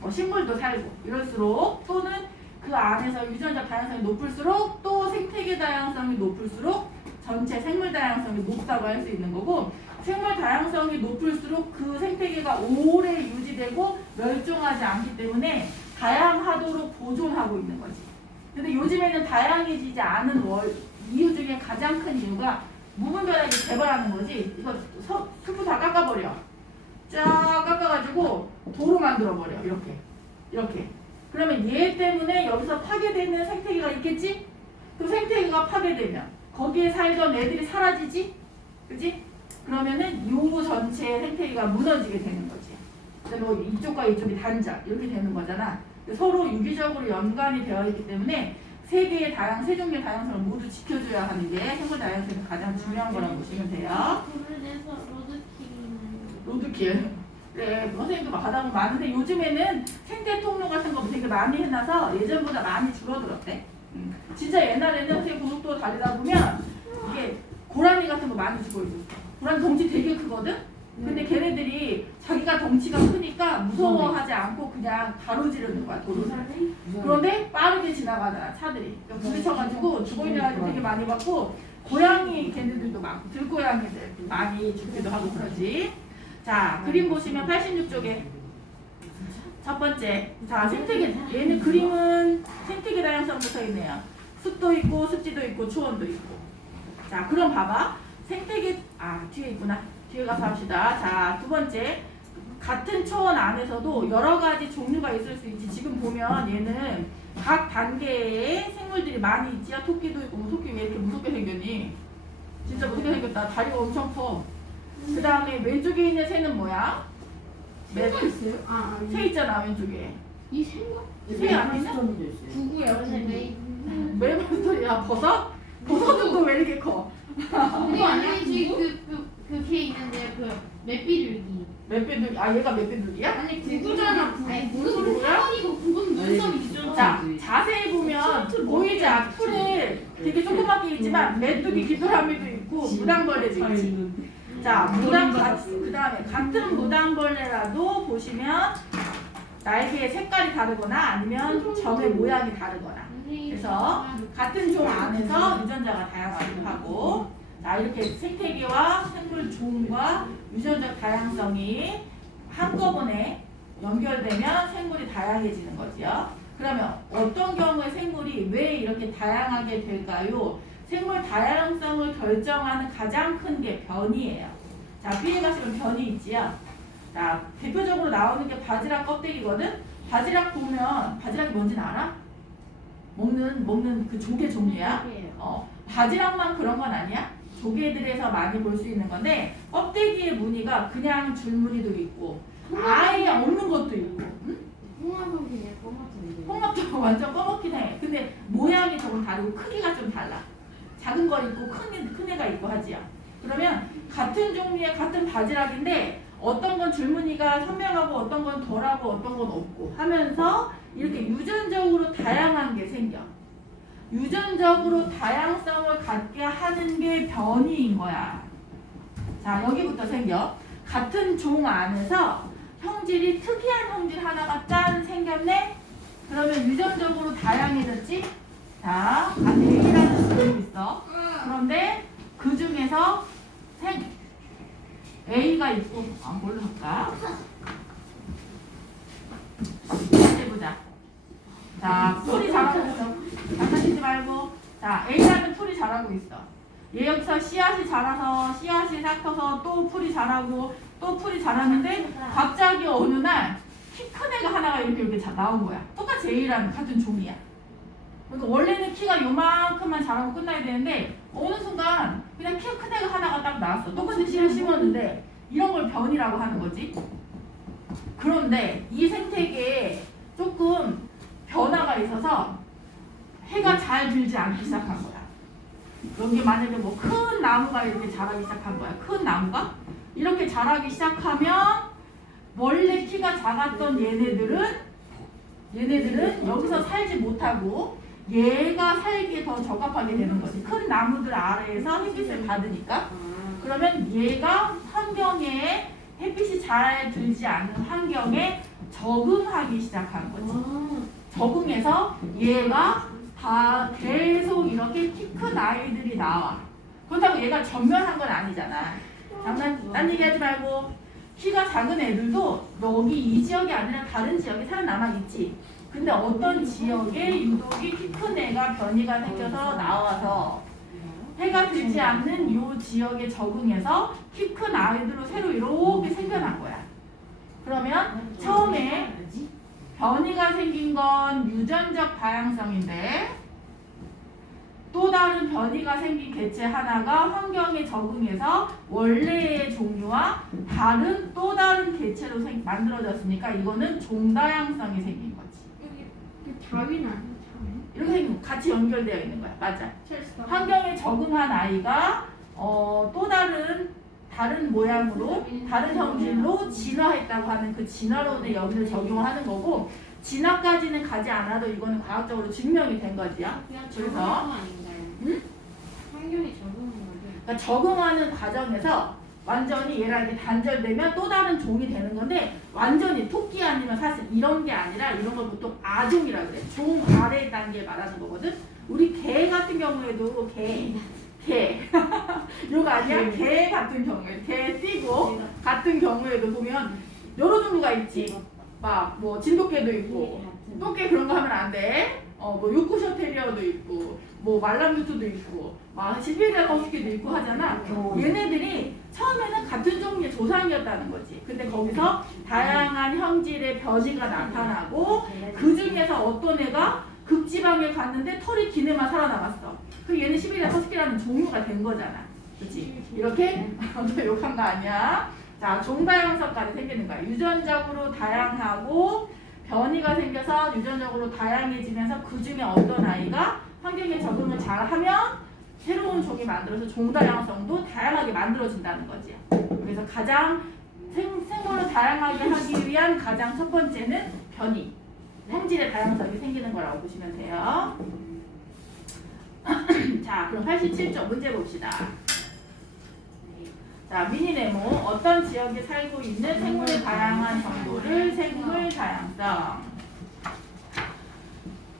뭐 식물도 살고 이럴수록, 또는 그 안에서 유전자 다양성이 높을수록 또 생태계 다양성이 높을수록 전체 생물 다양성이 높다고 할 수 있는 거고, 생물 다양성이 높을수록 그 생태계가 오래 유지되고 멸종하지 않기 때문에 다양하도록 보존하고 있는 거지. 근데 요즘에는 다양해지지 않은 이유 중에 가장 큰 이유가 무분별하게 개발하는 거지. 이거 숲을 다 깎아버려. 쫙 깎아가지고 도로 만들어버려. 이렇게. 그러면 얘 때문에 여기서 파괴되는 생태계가 있겠지? 그 생태계가 파괴되면 거기에 살던 애들이 사라지지? 그지? 그러면은 요 전체 생태계가 무너지게 되는 거지. 뭐 이쪽과 이쪽이 단절 이렇게 되는 거잖아. 서로 유기적으로 연관이 되어 있기 때문에 세 종류의 다양성을 모두 지켜줘야 하는 게 생물 다양성이 가장 중요한 거라고 보시면 돼요. 불을 내서 로드킬. 네, 선생님도 하다 보면 많은데 요즘에는 생태 통로 같은 거 되게 많이 해놔서 예전보다 많이 줄어들었대. 진짜 옛날에는 선생님 고속도로 달리다 보면 이게 고라니 같은 거 많이 죽어 있었어. 고라니 덩치 되게 크거든? 근데 걔네들이 자기가 덩치가 크니까 무서워하지 않고 그냥 가로지르는 거야, 도로를. 그런데 빠르게 지나가잖아, 차들이. 부딪혀가지고 죽어있는 아이들 되게 많이 봤고, 고양이 걔네들도 많고, 들고양이들 많이 죽기도 하고 그러지. 자, 그림 보시면 86쪽에 첫 번째. 자, 생태계. 얘는 그림은 생태계 다양성부터 있네요. 숲도 있고, 습지도 있고, 초원도 있고. 자, 그럼 봐봐. 생태계, 뒤에 있구나. 뒤에 가서 합시다. 자, 두 번째. 같은 초원 안에서도 여러 가지 종류가 있을 수 있지. 지금 보면 얘는 각 단계에 생물들이 많이 있지요. 토끼도 있고, 뭐 토끼 왜 이렇게 무섭게 생겼니? 진짜 무섭게 생겼다. 다리가 엄청 커. 그 다음에 왼쪽에 있는 새는 뭐야? 새가 있어요? 새 있잖아, 왼쪽에. 이 새가? 새 아니냐? 누구야? 메이플 스토리야. 버섯? 버섯은 또 왜 이렇게 커? 그거 아니야? 그게 있는데 맷비둘기. 맷비둘기. 얘가 맷비둘기야? 아니 구구잖아. 무슨 뭐야? 사원이고 구분 눈썹이 있잖아. 자, 자세히 보면 보이지 풀에 되게 조그맣게 있지만 메뚜기 귀뚜라미도 있고 무당벌레도 있지. 자, 그 다음에 같은 무당벌레라도 보시면 날개의 색깔이 다르거나 아니면 점의 모양이 다르거나, 그래서 같은 종 안에서 유전자가 다양하기도 하고, 자, 이렇게 생태계와 생물 종과 유전적 다양성이 한꺼번에 연결되면 생물이 다양해지는 거지요. 그러면 어떤 경우에 생물이 왜 이렇게 다양하게 될까요? 생물 다양성을 결정하는 가장 큰 게 변이에요. 자, 뒤에 가시면 변이 있지요. 자, 대표적으로 나오는 게 바지락 껍데기거든? 바지락 보면, 바지락이 뭔지는 알아? 먹는 그 조개 종류야. 바지락만 그런 건 아니야. 조개들에서 많이 볼 수 있는 건데, 껍데기의 무늬가 그냥 줄무늬도 있고 아예 없는 것도 있고. 홍합은 그냥 검은색인데. 홍합도 완전 검었긴 해. 근데 모양이 조금 다르고 크기가 좀 달라. 작은 거 있고 큰 애가 있고 하지요. 그러면 같은 종류의 같은 바지락인데 어떤 건 줄무늬가 선명하고 어떤 건 덜하고 어떤 건 없고 하면서 이렇게 유전적으로 다양한 게 생겨. 유전적으로 다양성을 갖게 하는 게 변이인 거야. 자, 여기부터 생겨. 같은 종 안에서 형질이 특이한 형질 하나가 짠 생겼네? 그러면 유전적으로 다양해졌지? 자, A라는 종이 있어. 그런데 그 중에서 A가 있고, 뭘로 할까? 해보자. 자, 풀이 자라고 있어. 장난치지 말고. 자, A라는 풀이 자라고 있어. 얘 여기서 씨앗이 자라서 씨앗이 삭혀서 또 풀이 자라고 또 풀이 자랐는데 갑자기 어느 날 키 큰 애가 하나가 이렇게 나온 거야. 똑같이 A라는 같은 종이야. 그러니까 원래는 키가 요만큼만 자라고 끝나야 되는데 어느 순간 그냥 키 큰 애가 하나가 딱 나왔어. 똑같이 씨를 심었는데 이런 걸 변이라고 하는 거지. 그런데 이 생태계에 조금 변화가 있어서 해가 잘 들지 않기 시작한 거야. 여기 만약에 뭐 큰 나무가 이렇게 자라기 시작한 거야. 큰 나무가 이렇게 자라기 시작하면 원래 키가 작았던 얘네들은 여기서 살지 못하고 얘가 살기에 더 적합하게 되는 거지. 큰 나무들 아래에서 햇빛을 받으니까. 그러면 얘가 환경에 햇빛이 잘 들지 않는 환경에 적응하기 시작한 거지. 적응해서 얘가 다 계속 이렇게 키 큰 아이들이 나와. 그렇다고 얘가 전멸한 건 아니잖아. 딴 얘기하지 말고 키가 작은 애들도 여기 이 지역이 아니라 다른 지역에 살아남아 있지. 근데 어떤 지역에 유독이 키 큰 애가 변이가 생겨서 나와서 해가 들지 않는 이 지역에 적응해서 키 큰 아이들로 새로 이렇게 생겨난 거야. 그러면 처음에 변이가 생긴 건 유전적 다양성인데 또 다른 변이가 생긴 개체 하나가 환경에 적응해서 원래의 종류와 다른 또 다른 개체로 만들어졌으니까 이거는 종다양성이 생긴 거지. 다윈 아니야? 이렇게 생긴 거 같이 연결되어 있는 거야. 맞아. 환경에 적응한 아이가 또 다른 모양으로 다른 형질로 진화했다고 하는 그 진화론에 여기를 적용하는 거고 진화까지는 가지 않아도 이거는 과학적으로 증명이 된 거지요. 그래서 환경에 적응한 거죠. 그러니까 적응하는 과정에서 완전히 얘랑 이렇게 단절되면 또 다른 종이 되는 건데 완전히 토끼 아니면 사실 이런 게 아니라 이런 걸 보통 아종이라 그래. 종 아래 단계 말하는 거거든. 우리 개 같은 경우에도 개 요거 아니야? 개 같은 경우에 개 띠고 같은 경우에도 보면 여러 종류가 있지. 막 뭐 진돗개도 있고 똥개 그런 거 하면 안 돼. 뭐 요크셔 테리어도 있고 뭐 말라뮤트도 있고 막 시베리아 허스키도 있고 하잖아. 얘네들이 처음에는 같은 종류의 조상이었다는 거지. 근데 거기서 다양한 형질의 변이가 나타나고 그 중에서 어떤 애가 극지방에 갔는데 털이 긴 애만 살아남았어. 그 얘는 시베리아 허스키라는 종류가 된 거잖아. 그렇지? 이렇게 욕한 거 아니야. 자, 종다양성까지 생기는 거야. 유전적으로 다양하고 변이가 생겨서 유전적으로 다양해지면서 그 중에 어떤 아이가 환경에 적응을 잘하면 새로운 종이 만들어서 종다양성도 다양하게 만들어진다는 거지. 그래서 가장 생물을 다양하게 하기 위한 가장 첫 번째는 변이. 형질의 다양성이 생기는 거라고 보시면 돼요. 자, 그럼 87쪽 문제 봅시다. 자, 미니네모. 어떤 지역에 살고 있는 생물의 다양한 정도를 생물 다양성.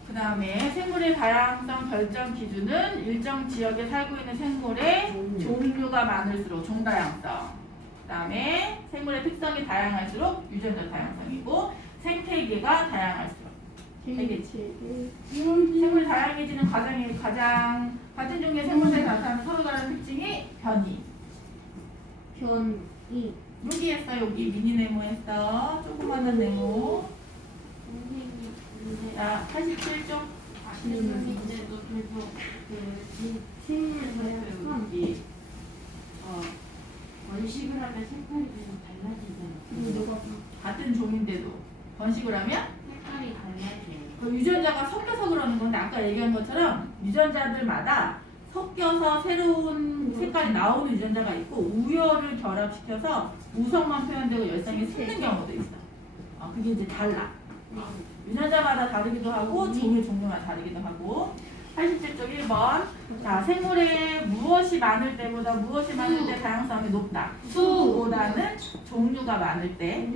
그 다음에 생물의 다양성 결정 기준은 일정 지역에 살고 있는 생물의 종류가 많을수록 종다양성. 그 다음에 생물의 특성이 다양할수록 유전적 다양성이고 생태계가 다양할수록. 되겠지. 생물이 다양해지는 과정에 가장 같은 종류의 생물에 나타나는 서로 다른 특징이 변이. 변이. 여기 했어. 여기 미니 네모 했어. 조그마한 네모. 자, 87쪽. 근데도 계속 그 생물 다양성. 여기 번식을 하면 색깔이 계속 달라지잖아. 누가 같은 종인데도 번식을 하면 색깔이 달라져요. 그 유전자가 섞여서 그러는 건데 아까 얘기한 것처럼 유전자들마다 섞여서 새로운 색깔이 나오는 유전자가 있고 우열을 결합시켜서 우성만 표현되고 열성이 숨는 경우도 있어. 그게 이제 달라. 유전자마다 다르기도 하고 종의 종류가 다르기도 하고. 87쪽 1번. 자, 생물에 무엇이 많을 때보다 무엇이 많을 때 다양성이 높다. 수보다는 종류가 많을 때.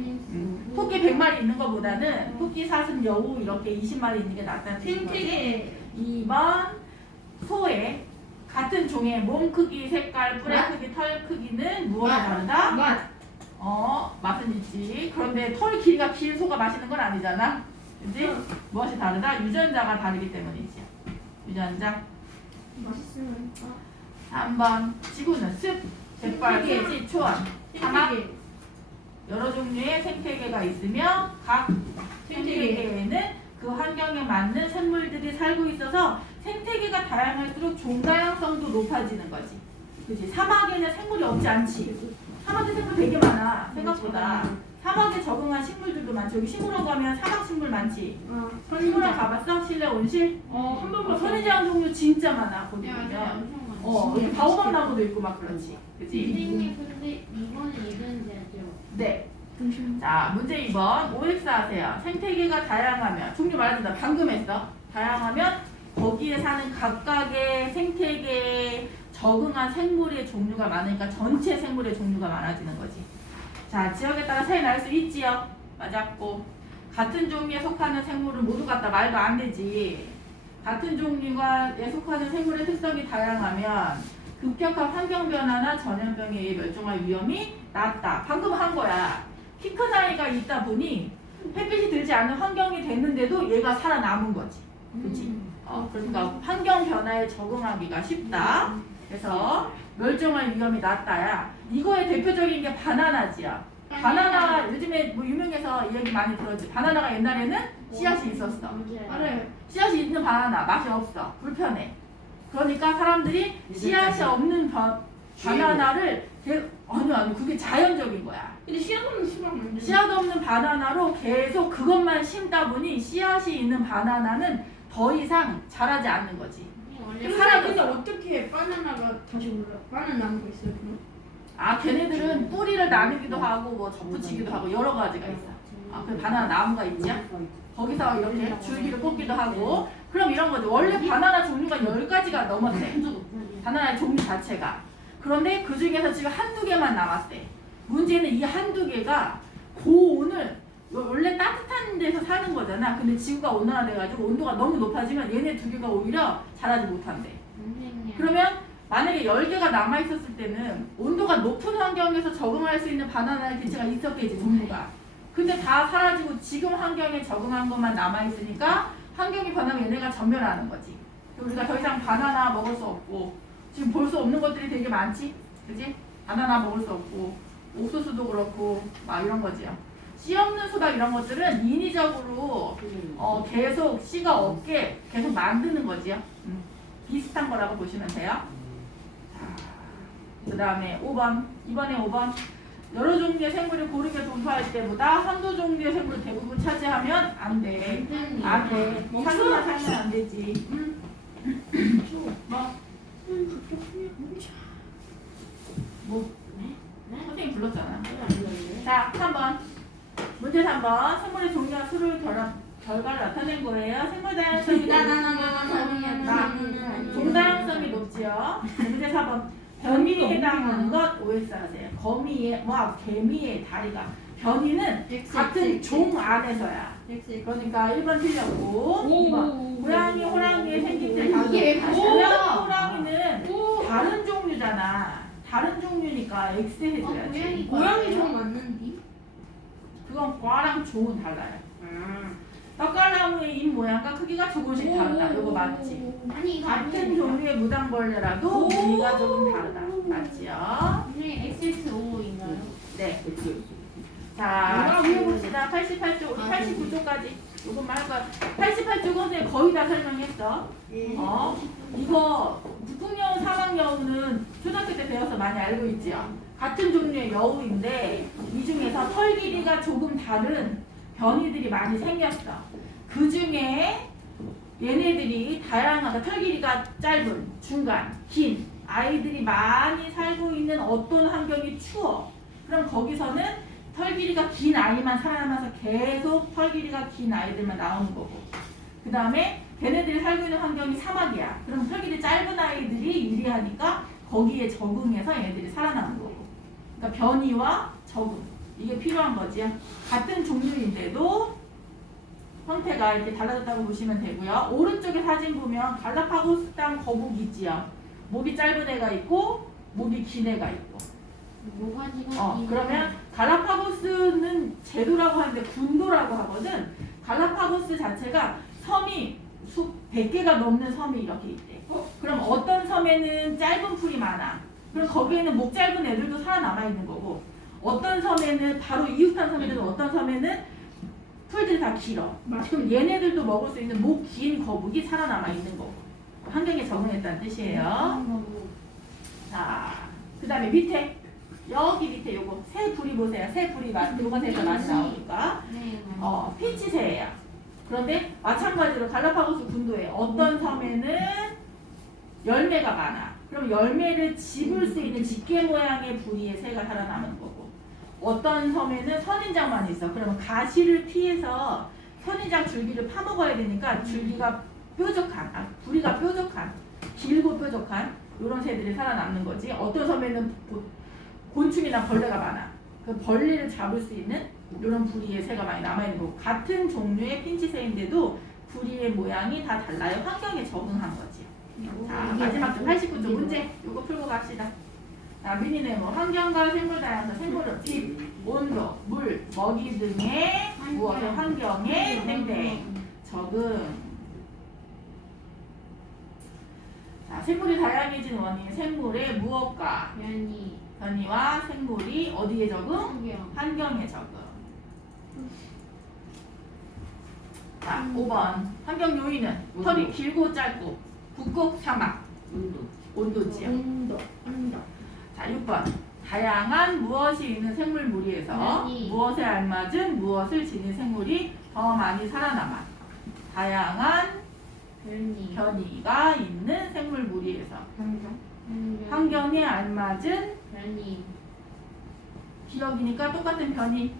토끼 100마리 있는 것보다는 토끼 사슴 여우 이렇게 20마리 있는 게 낫다는 뜻인 거지. 생태계 2번. 소의 같은 종의 몸 크기, 색깔, 뿔의 맛? 크기, 털 크기는 무엇이 다르다? 맛. 맛은 있지. 그런데 털 길이가 긴 소가 맛있는 건 아니잖아. 그지? 무엇이 다르다? 유전자가 다르기 때문이지. 유전자. 맛있으면 3번. 지구는 습, 갯벌, 생태계. 토지, 초원, 사막. 생태계. 여러 종류의 생태계가 있으며 각 생태계에는 그 환경에 맞는 생물들이 살고 있어서 생태계가 다양할수록 종다양성도 높아지는 거지. 그치? 사막에는 생물이 없지 않지. 사막에 생물 되게 많아. 생각보다. 사막에 적응한 식물들도 많지. 여기 식물원 가면 사막 식물 많지. 식물원 가봤어? 실내 온실? 한 번만 선인장 종류 진짜 많아. 거기 네, 보면. 맞아요. 엄청 많아요. 여기 바오밥 나무도 있고 막 그렇지. 그치? 선생님 근데 이거는 유전자죠. 네. 자, 문제 2번. OX 하세요. 생태계가 다양하면, 종류 말하자면 방금 했어. 다양하면 거기에 사는 각각의 생태계에 적응한 생물의 종류가 많으니까 전체 생물의 종류가 많아지는 거지. 자, 지역에 따라 차이 날 수 있지요. 맞았고. 같은 종류에 속하는 생물은 모두 같다. 말도 안 되지. 같은 종류에 속하는 생물의 특성이 다양하면 급격한 환경 변화나 전염병에 의해 멸종할 위험이 낮다. 방금 한 거야. 키 큰 아이가 있다 보니 햇빛이 들지 않는 환경이 됐는데도 얘가 살아남은 거지. 그치? 그러니까 환경 변화에 적응하기가 쉽다. 그래서 멸종할 위험이 낮다야. 이거의 대표적인 게 바나나지야. 바나나가 요즘에 뭐 유명해서 이야기 많이 들었지. 바나나가 옛날에는 씨앗이 있었어. 알아요. 씨앗이 있는 바나나 맛이 없어. 불편해. 그러니까 사람들이 씨앗이 없는 바나나를 아니 그게 자연적인 거야. 근데 씨앗 없는 수박 만들. 씨앗 없는 바나나로 계속 그것만 심다 보니 씨앗이 있는 바나나는 더 이상 자라지 않는 거지. 근데 사라졌어. 어떻게 바나나가 다시 올라? 바나나 나무가 있어요. 그럼? 걔네들은 뿌리를 나누기도 하고 뭐 접붙이기도 하고 여러 가지가 있어. 그 바나나 나무가 있지. 거기서 이렇게 줄기를 뽑기도 하고. 그럼 이런 거지. 원래 바나나 종류가 10가지가 넘었대. 바나나의 종류 자체가. 그런데 그 중에서 지금 한두 개만 남았대. 문제는 이 한두 개가 고온을 원래 따뜻한 데서 사는 거잖아. 근데 지구가 온난화돼가지고 온도가 너무 높아지면 얘네 두 개가 오히려 자라지 못한대. 그러면 만약에 10개가 남아있었을 때는 온도가 높은 환경에서 적응할 수 있는 바나나의 개체가 있었겠지, 종류가. 근데 다 사라지고 지금 환경에 적응한 것만 남아있으니까 환경이 변하면 얘네가 전멸하는 거지. 우리가 더 이상 바나나 먹을 수 없고 지금 볼 수 없는 것들이 되게 많지? 그지? 바나나 먹을 수 없고 옥수수도 그렇고 막 이런 거지요. 씨 없는 수박 이런 것들은 인위적으로 계속 씨가 없게 계속 만드는 거지요. 비슷한 거라고 보시면 돼요. 그 다음에 5번. 이번에 5번. 여러 종류의 생물을 고르게 분포할 때보다 한두 종류의 생물을 대부분 차지하면 안 돼. 안 돼. 사슴만 살면 안 되지. 선생님 불렀잖아. 자, 3번. 문제 3번. 생물의 종류와 수를 결과를 나타낸 거예요. 생물 다양성이 종다양성이 높지요. 문제 4번. 변이에 해당하는 것 OX 하세요. 개미의 다리가. 변이는 같은 종 안에서야. 그러니까 1번 틀렸고 2번. 고양이, 호랑이의 생김새 이게 다르다. 뭐야? 호랑이는 다른 종류잖아. 다른 종류니까 X 해줘야지. 고양이 종 맞는디? 그건 과랑 종은 달라요. 떡갈나무의 잎 모양과 크기가 조금씩 다르다. 이거 맞지? 아니 이거 같은 종류의 무당벌레라도 무늬가 조금 다르다. 맞지요? 네, XXO인가요? 네. 자, 뒤에 봅시다. 88쪽, 우리 89쪽까지. 요것만 할 거야. 88쪽은 선생님 거의 다 설명했어. 이거 북극여우, 사막여우는 초등학교 때 배워서 많이 알고 있지요. 같은 종류의 여우인데 이 중에서 털 길이가 조금 다른 변이들이 많이 생겼어. 그 중에 얘네들이 다양하다. 털 길이가 짧은, 중간, 긴 아이들이 많이 살고 있는 어떤 환경이 추워. 그럼 거기서는 털 길이가 긴 아이만 살아남아서 계속 털 길이가 긴 아이들만 나오는 거고. 그 다음에 걔네들이 살고 있는 환경이 사막이야. 그럼 털 길이 짧은 아이들이 유리하니까 거기에 적응해서 얘네들이 살아남는 거고. 그러니까 변이와 적응. 이게 필요한 거지요. 같은 종류인데도 형태가 이렇게 달라졌다고 보시면 되고요. 오른쪽에 사진 보면 갈라파고스 땅 거북이 있지요. 목이 짧은 애가 있고 목이 긴 애가 있고. 모가지가 그러면 갈라파고스는 제도라고 하는데 군도라고 하거든. 갈라파고스 자체가 섬이 수 100개가 넘는 섬이 이렇게 있대. 그럼 어떤 섬에는 짧은 풀이 많아. 그럼 거기에는 목 짧은 애들도 살아남아 있는 거고, 어떤 섬에는 바로 이웃한 섬에는 어떤 섬에는 풀들이 다 길어. 그럼 얘네들도 먹을 수 있는 목 긴 거북이 살아남아 있는 거고. 환경에 적응했다는 뜻이에요. 자, 그 다음에 밑에 여기 밑에 요거 새 부리 보세요. 새 부리 요것에서 많이 나오니까 네. 핀치새예요. 그런데 마찬가지로 갈라파고스 군도에 어떤 섬에는 열매가 많아. 그럼 열매를 집을 수 있는 집게 모양의 부리의 새가 살아남은 거고, 어떤 섬에는 선인장만 있어. 그러면 가시를 피해서 선인장 줄기를 파먹어야 되니까 줄기가 뾰족한, 부리가 뾰족한, 길고 뾰족한 이런 새들이 살아남는 거지. 어떤 섬에는 곤충이나 벌레가 많아. 그 벌레를 잡을 수 있는 이런 부리의 새가 많이 남아있는 거고, 같은 종류의 핀치새인데도 부리의 모양이 다 달라요. 환경에 적응한 거지. 자, 마지막 주 89쪽 문제 이거 풀고 갑시다. 자, 미니네모 환경과 생물 다양성, 생물은 빛, 온도, 물, 먹이 등의 무엇의 환경에 땡땡 적응. 자, 생물이 다양해진 원인, 생물의 무엇과 변이와 생물이 어디에 적응? 환경에 적응. 자, 5번 환경 요인은 털이 길고 짧고 북극 사막 온도지요. 온도. 자, 6번 다양한 무엇이 있는 생물 무리에서 변이. 무엇에 알맞은 무엇을 지닌 생물이 더 많이 살아남아. 다양한 변이가 있는 생물 무리에서 환경에 알맞은 기억이니까 똑같은 변이.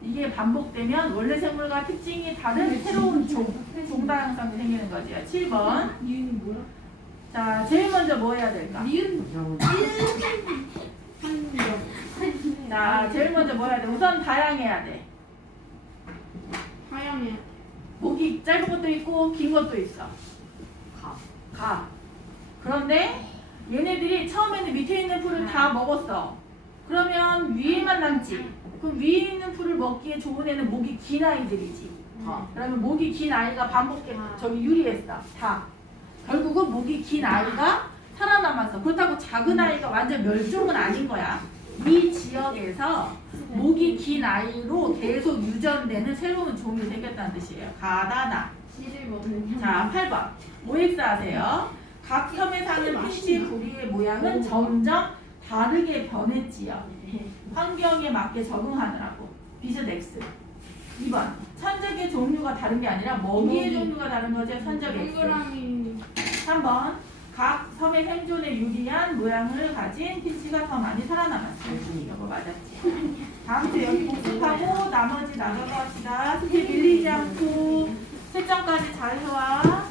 이게 반복되면 원래 생물과 특징이 다른 새로운 종다양성이 생기는 거지요. 7번. 이윤이 뭐야? 자, 제일 먼저 뭐 해야 될까? 자, 제일 먼저 뭐 해야 돼? 우선 다양해야 돼. 하양해. 목이 짧은 것도 있고 긴 것도 있어. 가. 그런데 얘네들이 처음에는 밑에 있는 풀을 다 먹었어. 그러면 위에만 남지. 그럼 위에 있는 풀을 먹기에 좋은 애는 목이 긴 아이들이지. 그러면 목이 긴 아이가 반복해. 저기 유리했어. 다. 결국은 목이 긴 아이가 살아남았어. 그렇다고 작은 아이가 완전 멸종은 아닌 거야. 이 지역에서 목이 긴 아이로 계속 유전되는 새로운 종이 생겼다는 뜻이에요. 가다나. 자, 8번. OX 하세요. 각 섬에 사는 핀치 부리의 모양은 점점 다르게 변했지요. 환경에 맞게 적응하느라고. 비슷 X. 2번. 천적의 종류가 다른 게 아니라 먹이의 종류가 다른 거죠. 천적 X. 3번. 각 섬의 생존에 유리한 모양을 가진 핀치가 더 많이 살아남았어요. 이거 맞았지. 다음 주 여기 복습하고 나머지 나가고 합시다. 숙제 밀리지 않고 채점까지 잘 해와.